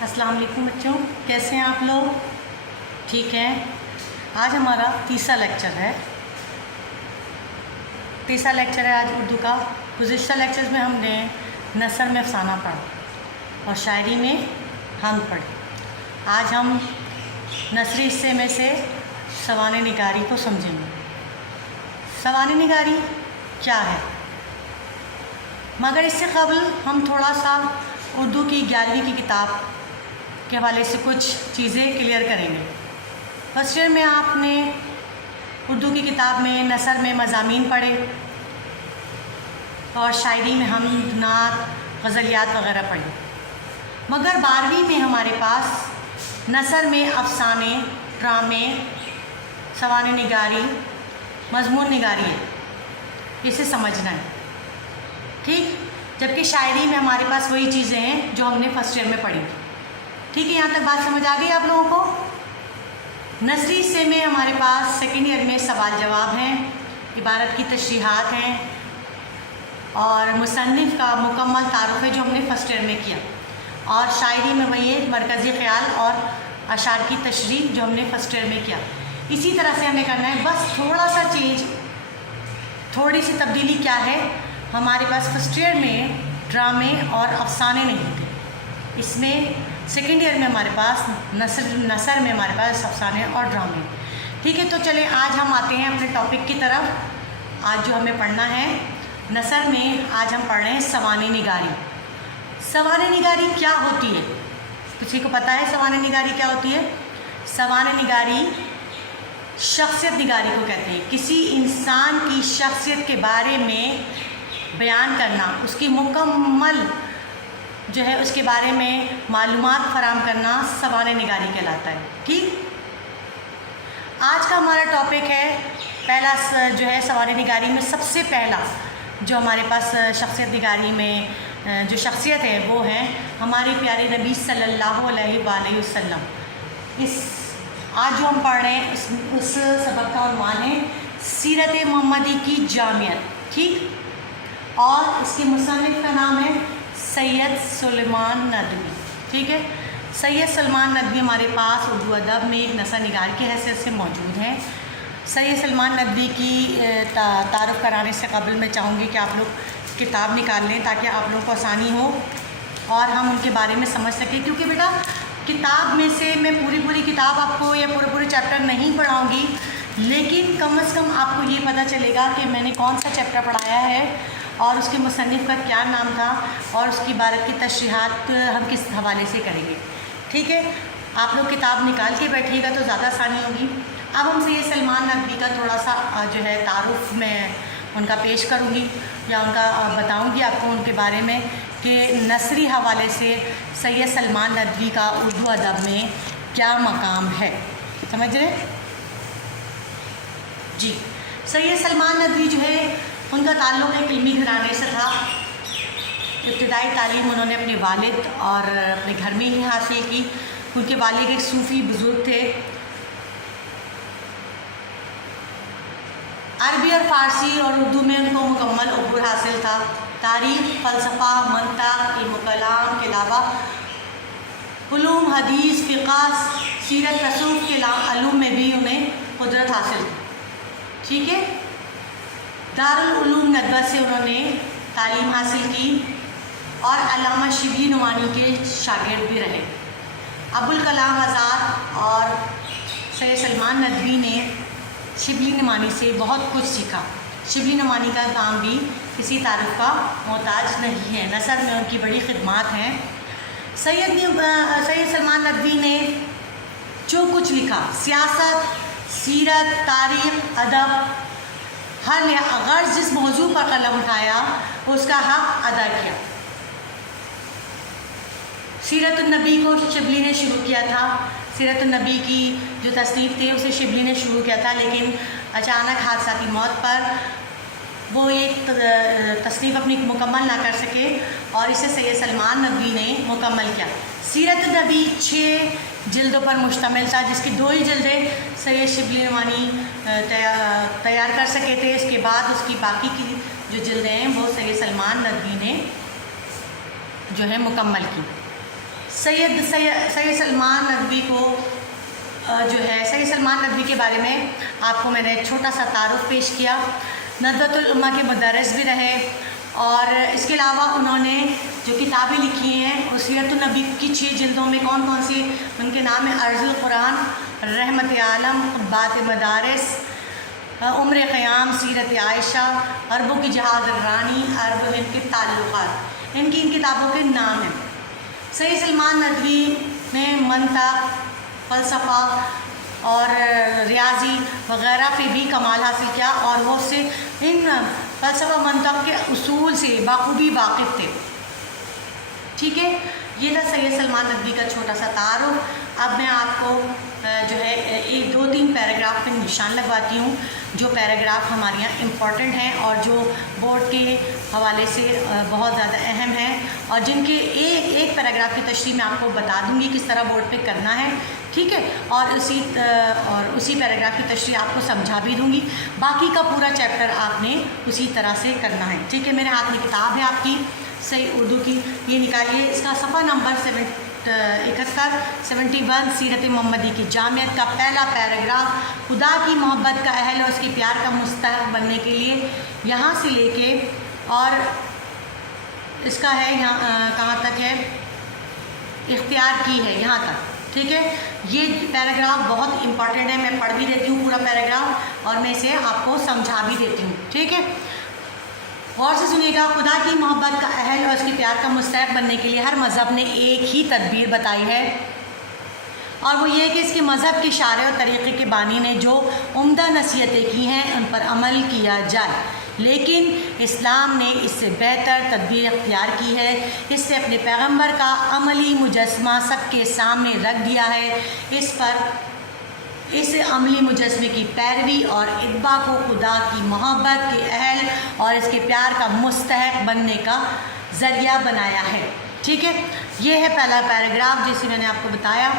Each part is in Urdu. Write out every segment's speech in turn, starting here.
السلام علیکم بچوں، کیسے ہیں آپ لوگ؟ ٹھیک ہیں۔ آج ہمارا تیسرا لیکچر ہے آج اردو کا۔ گزشتہ لیکچرز میں ہم نے نثر میں افسانہ پڑھا اور شاعری میں ہنگ پڑھی۔ آج ہم نثری حصے میں سے سوانح نگاری کو سمجھیں گے۔ سوانح نگاری کیا ہے؟ مگر اس سے قبل ہم تھوڑا سا اردو کی 11ویں کی کتاب کے حوالے سے کچھ چیزیں کلیئر کریں گے۔ فرسٹ ایئر میں آپ نے اردو کی کتاب میں نثر میں مضامین پڑھے اور شاعری میں حمد، نعت، غزلیات وغیرہ پڑھے۔ مگر 12ویں میں ہمارے پاس نثر میں افسانے، ڈرامے، سوانح نگاری، مضمون نگاری ہے، اسے سمجھنا ہے، ٹھیک؟ جبکہ شاعری میں ہمارے پاس وہی چیزیں ہیں جو ہم نے فرسٹ ایئر میں پڑھی۔ ٹھیک ہے، یہاں تک بات سمجھ آ گئی آپ لوگوں کو؟ نثری حصے میں ہمارے پاس سیکنڈ ایئر میں سوال جواب ہیں، عبارت کی تشریحات ہیں اور مصنف کا مکمل تعارف ہے جو ہم نے فرسٹ ایئر میں کیا، اور شاعری میں وہی ہے مرکزی خیال اور اشعار کی تشریح جو ہم نے فرسٹ ایئر میں کیا۔ اسی طرح سے ہمیں کرنا ہے، بس تھوڑا سا چینج، تھوڑی سی تبدیلی کیا ہے، ہمارے پاس فرسٹ ایئر میں ڈرامے اور افسانے نہیں تھے، اس میں سیکنڈ ایئر میں ہمارے پاس نثر میں ہمارے پاس افسانے اور ڈرامے۔ ٹھیک ہے، تو چلیں آج ہم آتے ہیں اپنے ٹاپک کی طرف۔ آج جو ہمیں پڑھنا ہے نثر میں، آج ہم پڑھ رہے ہیں سوانح نگاری۔ سوانح نگاری کیا ہوتی ہے؟ کسی کو پتہ ہے سوانح نگاری کیا ہوتی ہے؟ سوانح نگاری شخصیت نگاری کو کہتے ہیں۔ کسی انسان کی شخصیت کے بارے میں بیان کرنا، اس کی مکمل جو ہے اس کے بارے میں معلومات فراہم کرنا سوانح نگاری کہلاتا ہے۔ ٹھیک، آج کا ہمارا ٹاپک ہے پہلا جو ہے سوانح نگاری میں سب سے پہلا جو ہمارے پاس شخصیت نگاری میں جو شخصیت ہے وہ ہے ہمارے پیارے نبی صلی اللہ علیہ وآلہ وسلم۔ آج جو ہم پڑھ رہے ہیں اس سبق کا عنوان ہے سیرت محمدی کی جامعیت، ٹھیک؟ اور اس کے مصنف کا نام ہے سید سلیمان ندوی، ٹھیک ہے؟ سید سلیمان ندوی ہمارے پاس اردو ادب میں ایک نثر نگار کی حیثیت سے موجود ہیں۔ سید سلیمان ندوی کی تعارف کرانے سے قبل میں چاہوں گی کہ آپ لوگ کتاب نکال لیں تاکہ آپ لوگوں کو آسانی ہو اور ہم ان کے بارے میں سمجھ سکیں، کیونکہ بیٹا کتاب میں سے میں پوری کتاب آپ کو یا پورے چیپٹر نہیں پڑھاؤں گی، لیکن کم از کم آپ کو یہ پتہ چلے گا کہ میں نے کون سا چیپٹر پڑھایا ہے اور اس کے مصنف کا کیا نام تھا اور اس کی عبارت کی تشریحات ہم کس حوالے سے کریں گے۔ ٹھیک ہے، آپ لوگ کتاب نکال کے بیٹھیے گا تو زیادہ آسانی ہوگی۔ اب ہم سید سلیمان ندوی کا تھوڑا سا جو ہے تعارف میں ان کا پیش کروں گی یا ان کا بتاؤں گی آپ کو ان کے بارے میں کہ نثری حوالے سے سید سلیمان ندوی کا اردو ادب میں کیا مقام ہے، سمجھ رہے؟ جی، سید سلیمان ندوی جو ہے ان کا تعلق ایک علمی گھرانے سے تھا۔ ابتدائی تعلیم انہوں نے اپنے والد اور اپنے گھر میں ہی حاصل کی۔ ان کے والد ایک صوفی بزرگ تھے۔ عربی اور فارسی اور اردو میں ان کو مکمل عبور حاصل تھا۔ تاریخ، فلسفہ، منطق، علم و کلام کے علاوہ علوم حدیث، فقہ، سیرت، تصوف کے علوم میں بھی انہیں قدرت حاصل تھی، ٹھیک ہے؟ دارالعلوم ندوہ سے انہوں نے تعلیم حاصل کی اور علامہ شبلی نعمانی کے شاگرد بھی رہے۔ ابوالکلام آزاد اور سید سلیمان ندوی نے شبلی نعمانی سے بہت کچھ سیکھا۔ شبلی نعمانی کا کام بھی کسی تعارف کا محتاج نہیں ہے، نثر میں ان کی بڑی خدمات ہیں۔ سید سلیمان ندوی نے جو کچھ لکھا، سیاست، سیرت، تاریخ، ادب، ہر غرض جس موضوع پر قلم اٹھایا اس کا حق ادا کیا۔ سیرت النبی کو شبلی نے شروع کیا تھا۔ سیرت النبی کی جو تصنیف تھی اسے شبلی نے شروع کیا تھا، لیکن اچانک حادثاتی موت پر وہ ایک تصنیف اپنی مکمل نہ کر سکے اور اسے سید سلیمان ندوی نے مکمل کیا۔ سیرت النبی 6 جلدوں پر مشتمل تھا، جس کی 2 ہی جلدیں سید شبلی نعمانی تیار کر سکے تھے۔ اس کے بعد اس کی باقی کی جو جلدیں ہیں وہ سید سلیمان ندوی نے جو ہے مکمل کی۔ سید سلمان ندوی کو جو ہے سید سلمان ندوی کے بارے میں آپ کو میں نے چھوٹا سا تعارف پیش کیا. ندوۃ الامہ کے مدرس بھی رہے اور اس کے علاوہ انہوں نے جو کتابیں لکھی ہیں سیرت النبی کی 6 جلدوں میں کون کون سی ان کے نام ہیں: عرض القرآن، رحمت عالم، بات مدارس، عمر قیام، سیرت عائشہ، عربوں کی جہاز الرانی، عرب و ہند کے تعلقات. ان کتابوں کے نام ہیں. سید سلمان ندوی نے منطق، فلسفہ اور ریاضی وغیرہ پہ بھی کمال حاصل کیا اور وہ سے ان فلسفہ منطق کے اصول سے بخوبی واقف تھے. ٹھیک ہے، یہ تھا سید سلمان ندوی کا چھوٹا سا تعارف. اب میں آپ کو جو ہے 1-2-3 پیراگراف پہ نشان لگواتی ہوں جو پیراگراف ہمارے یہاں امپورٹنٹ ہیں اور جو بورڈ کے حوالے سے بہت زیادہ اہم ہیں اور جن کے ایک پیراگراف کی تشریح میں آپ کو بتا دوں گی کس طرح بورڈ پہ کرنا ہے. ٹھیک ہے، اور اسی پیراگراف کی تشریح آپ کو سمجھا بھی دوں گی. باقی کا پورا چیپٹر آپ نے اسی طرح سے کرنا ہے. ٹھیک ہے، میرے ہاتھ میں کتاب ہے آپ کی صحیح اردو کی، یہ نکالیے. اس کا صفحہ نمبر 71 سیرت محمدی کی جامعت کا پہلا پیراگراف خدا کی محبت کا اہل اور اس کے پیار کا مستحق بننے کے لیے یہاں سے لے کے اور اس کا ہے یہاں کہاں تک ہے، اختیار کی ہے یہاں تک. ٹھیک ہے، یہ پیراگراف بہت امپورٹنٹ ہے. میں پڑھ بھی دیتی ہوں پورا پیراگراف اور میں اسے آپ کو سمجھا بھی دیتی ہوں. ٹھیک ہے، غور سے سنیے گا. خدا کی محبت کا اہل اور اس کے پیار کا مستحق بننے کے لیے ہر مذہب نے ایک ہی تدبیر بتائی ہے اور وہ یہ کہ اس کے مذہب کے شارع اور طریقے کے بانی نے جو عمدہ نصیحتیں کی ہیں ان پر عمل کیا جائے. لیکن اسلام نے اس سے بہتر تدبیر اختیار کی ہے. اس سے اپنے پیغمبر کا عملی مجسمہ سب کے سامنے رکھ دیا ہے. اس عملی مجسمے کی پیروی اور اتباع کو خدا کی محبت کے اہل اور اس کے پیار کا مستحق بننے کا ذریعہ بنایا ہے. ٹھیک ہے، یہ ہے پہلا پیراگراف جیسے میں نے آپ کو بتایا.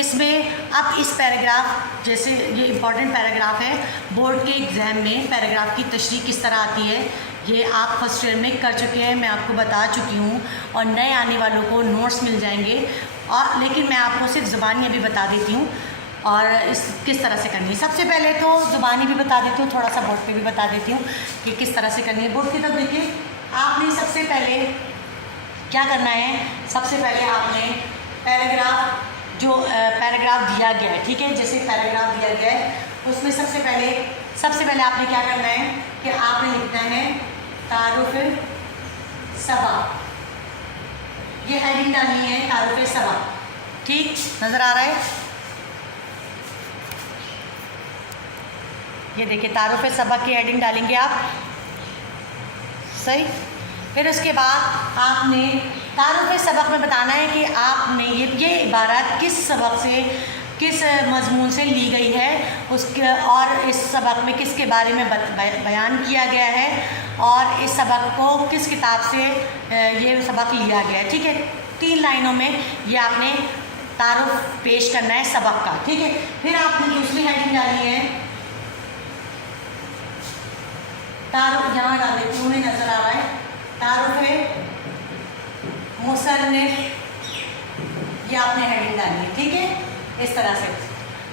اس میں اب اس پیراگراف جیسے یہ امپورٹنٹ پیراگراف ہے، بورڈ کے ایگزام میں پیراگراف کی تشریح کس طرح آتی ہے یہ آپ فرسٹ ایئر میں کر چکے ہیں، میں آپ کو بتا چکی ہوں اور نئے آنے والوں کو نوٹس مل جائیں گے. اور لیکن میں آپ کو صرف زبانی ابھی بتا دیتی ہوں اور اس کس طرح سے کرنی ہے. سب سے پہلے تو زبانی بھی بتا دیتی ہوں، تھوڑا سا بورڈ پہ بھی بتا دیتی ہوں کہ کس طرح سے کرنی ہے. بورڈ کی طرف دیکھیے، آپ نے سب سے پہلے کیا کرنا ہے، سب سے پہلے آپ نے پیراگراف جو پیراگراف دیا گیا ہے، ٹھیک ہے، جیسے پیراگراف دیا گیا ہے اس میں سب سے پہلے آپ نے کیا کرنا ہے کہ آپ نے لکھنا ہے تعارف سبا. یہ ہیڈنگ ڈالنی ہے تعارف سبا. ٹھیک نظر آ رہا ہے؟ یہ دیکھیں تعارف سبق کی ہیڈنگ ڈالیں گے آپ. صحیح. پھر اس کے بعد آپ نے تعارف سبق میں بتانا ہے کہ آپ نے یہ عبارت کس سبق سے کس مضمون سے لی گئی ہے اس کے اور اس سبق میں کس کے بارے میں بیان کیا گیا ہے اور اس سبق کو کس کتاب سے یہ سبق لیا گیا ہے. ٹھیک ہے، 3 لائنوں میں یہ آپ نے تعارف پیش کرنا ہے سبق کا. ٹھیک ہے، پھر آپ نے دوسری ہیڈنگ ڈالی ہے تعارف، یہاں ڈال دیتی ہوں، انہیں نظر آ رہا ہے تعارف مصنف. یہ آپ نے ہیڈنگ ڈالی ہے. ٹھیک ہے، اس طرح سے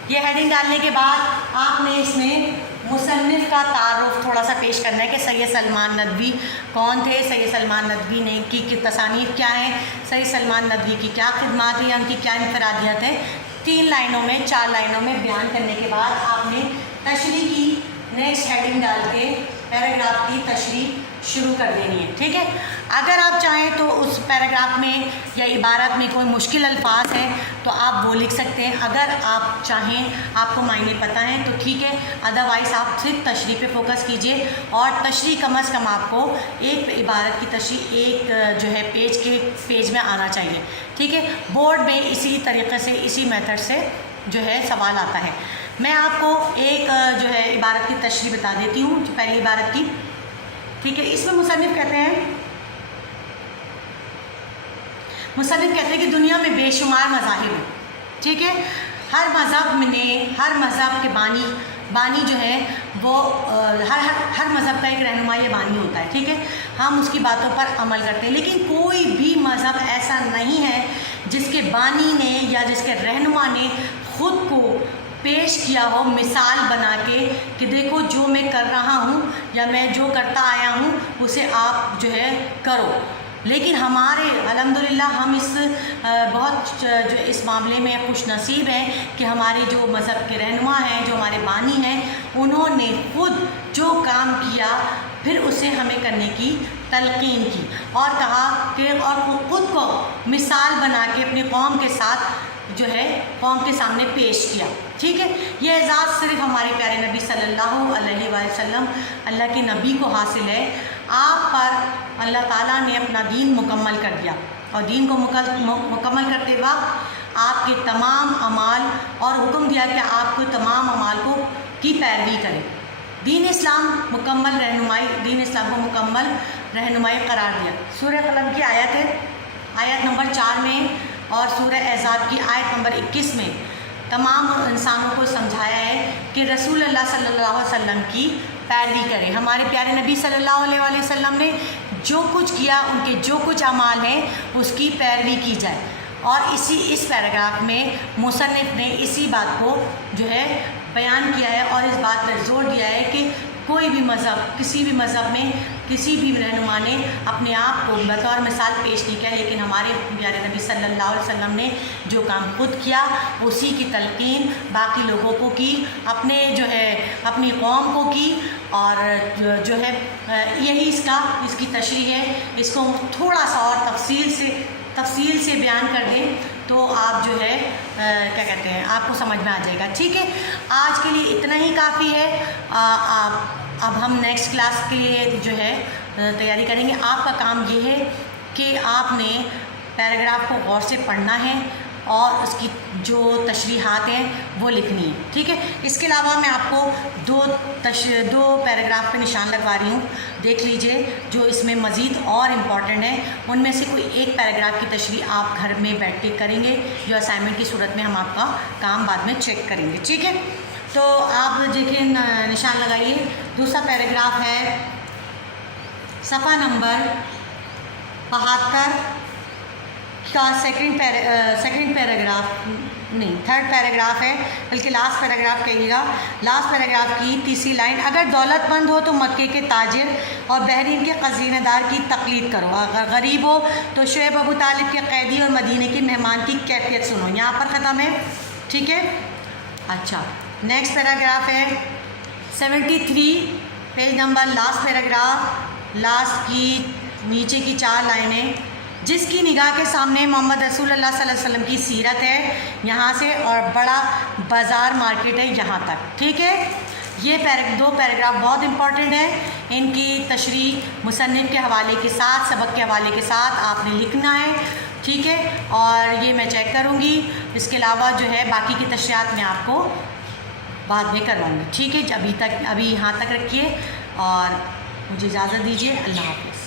یہ ہیڈنگ ڈالنے کے بعد آپ نے اس میں مصنف کا تعارف تھوڑا سا پیش کرنا ہے کہ سید سلمان ندوی کون تھے، سید سلمان ندوی نے کی تصانیف کیا ہیں، سید سلمان ندوی کی کیا خدمات ہیں یا ان کی کیا انفرادیت ہیں. 3 لائنوں میں 4 لائنوں میں بیان کرنے کے بعد آپ نے تشریح کی نیکسٹ ہیڈنگ ڈال کے پیراگراف کی تشریح شروع کر دینی ہے. ٹھیک ہے، اگر آپ چاہیں تو اس پیراگراف میں یا عبارت میں کوئی مشکل الفاظ ہیں تو آپ وہ لکھ سکتے ہیں. اگر آپ چاہیں آپ کو معنی پتہ ہیں تو ٹھیک ہے، ادروائز آپ صرف تشریح پہ فوکس کیجئے اور تشریح کم از کم آپ کو ایک عبارت کی تشریح ایک جو ہے پیج میں آنا چاہیے. ٹھیک ہے، بورڈ میں اسی طریقے سے اسی میتھڈ سے جو ہے سوال آتا ہے. میں آپ کو ایک جو ہے عبارت کی تشریح بتا دیتی ہوں، پہلی عبارت کی. ٹھیک ہے، اس میں مصنف کہتے ہیں کہ دنیا میں بے شمار مذاہب ہیں. ٹھیک ہے، ہر مذہب کے بانی جو ہے وہ ہر مذہب کا ایک رہنما یا بانی ہوتا ہے. ٹھیک ہے، ہم اس کی باتوں پر عمل کرتے ہیں لیکن کوئی بھی مذہب ایسا نہیں ہے جس کے بانی نے یا جس کے رہنما نے خود کو پیش کیا ہو مثال بنا کے کہ دیکھو جو میں کر رہا ہوں یا میں جو کرتا آیا ہوں اسے آپ جو ہے کرو. لیکن ہمارے الحمدللہ ہم بہت جو اس معاملے میں خوش نصیب ہیں کہ ہمارے جو مذہب کے رہنما ہیں, جو ہمارے بانی ہیں, انہوں نے خود جو کام کیا پھر اسے ہمیں کرنے کی تلقین کی اور کہا کہ اور خود کو مثال بنا کے اپنی قوم کے ساتھ جو ہے قوم کے سامنے پیش کیا. ٹھیک ہے, یہ اعزاز صرف ہمارے پیارے نبی صلی اللہ علیہ وآلہ وسلم اللہ کے نبی کو حاصل ہے. آپ پر اللہ تعالیٰ نے اپنا دین مکمل کر دیا اور دین کو مکمل کرتے وقت آپ کے تمام اعمال اور حکم دیا کہ آپ کو تمام اعمال کی پیروی کریں. دین اسلام دین اسلام کو مکمل رہنمائی قرار دیا. سورہ قلم کی آیت ہے, آیت نمبر 4 میں اور سورہ احزاب کی آیت نمبر 21 میں تمام انسانوں کو سمجھایا ہے کہ رسول اللہ صلی اللہ علیہ وسلم کی پیروی کریں. ہمارے پیارے نبی صلی اللہ علیہ وآلہ وسلم نے جو کچھ کیا, ان کے جو کچھ اعمال ہیں اس کی پیروی کی جائے. اور اس پیراگراف میں مصنف نے اسی بات کو جو ہے بیان کیا ہے اور اس بات پر زور دیا ہے کہ کوئی بھی مذہب, کسی بھی مذہب میں کسی بھی رہنما نے اپنے آپ کو بطور مثال پیش نہیں کیا, لیکن ہمارے پیارے نبی صلی اللہ علیہ وسلم نے جو کام خود کیا اسی کی تلقین باقی لوگوں کو کی, اپنے جو ہے اپنی قوم کو کی. اور جو ہے یہی اس کی تشریح ہے. اس کو تھوڑا سا اور تفصیل سے بیان کر دیں تو آپ جو ہے کیا کہتے ہیں آپ کو سمجھ میں آ جائے گا. ٹھیک ہے, آج کے لیے اتنا ہی کافی ہے. اب ہم نیکسٹ کلاس کے لیے جو ہے تیاری کریں گے. آپ کا کام یہ ہے کہ آپ نے پیراگراف کو غور سے پڑھنا ہے اور اس کی جو تشریحات ہیں وہ لکھنی ہے. ٹھیک ہے, اس کے علاوہ میں آپ کو دو پیراگراف پہ نشان لگوا رہی ہوں, دیکھ لیجئے جو اس میں مزید اور امپورٹنٹ ہے. ان میں سے کوئی ایک پیراگراف کی تشریح آپ گھر میں بیٹھ کے کریں گے, جو اسائنمنٹ کی صورت میں ہم آپ کا کام بعد میں چیک کریں گے. ٹھیک ہے, تو آپ دیکھیں نشان لگائیے. دوسرا پیراگراف ہے صفحہ نمبر 72 کا سیکنڈ پیراگراف نہیں, تھرڈ پیراگراف ہے, بلکہ لاسٹ پیراگراف کہیے گا. لاسٹ پیراگراف کی تیسری لائن, اگر دولت مند ہو تو مکے کے تاجر اور بحرین کے خزینہ دار کی تقلید کرو, اگر غریب ہو تو شعیب ابو طالب کے قیدی اور مدینے کے مہمان کی کیفیت سنو. یہاں پر ختم ہے. ٹھیک ہے, اچھا نیکسٹ پیراگراف ہے 73 page number, last paragraph, last کی نیچے کی 4 لائنیں. جس کی نگاہ کے سامنے محمد رسول اللہ صلی اللہ علیہ وسلم کی سیرت ہے یہاں سے اور بڑا بازار مارکیٹ ہے یہاں تک. ٹھیک ہے, یہ دو پیراگراف بہت امپورٹنٹ ہیں. ان کی تشریح مصنف کے حوالے کے ساتھ, سبق کے حوالے کے ساتھ آپ نے لکھنا ہے. ٹھیک ہے, اور یہ میں چیک کروں گی. اس کے علاوہ جو ہے باقی کی تشریحات میں آپ کو بعد میں کرواؤں گی. ٹھیک ہے, ابھی یہاں تک رکھیے اور مجھے اجازت دیجیے. اللہ حافظ.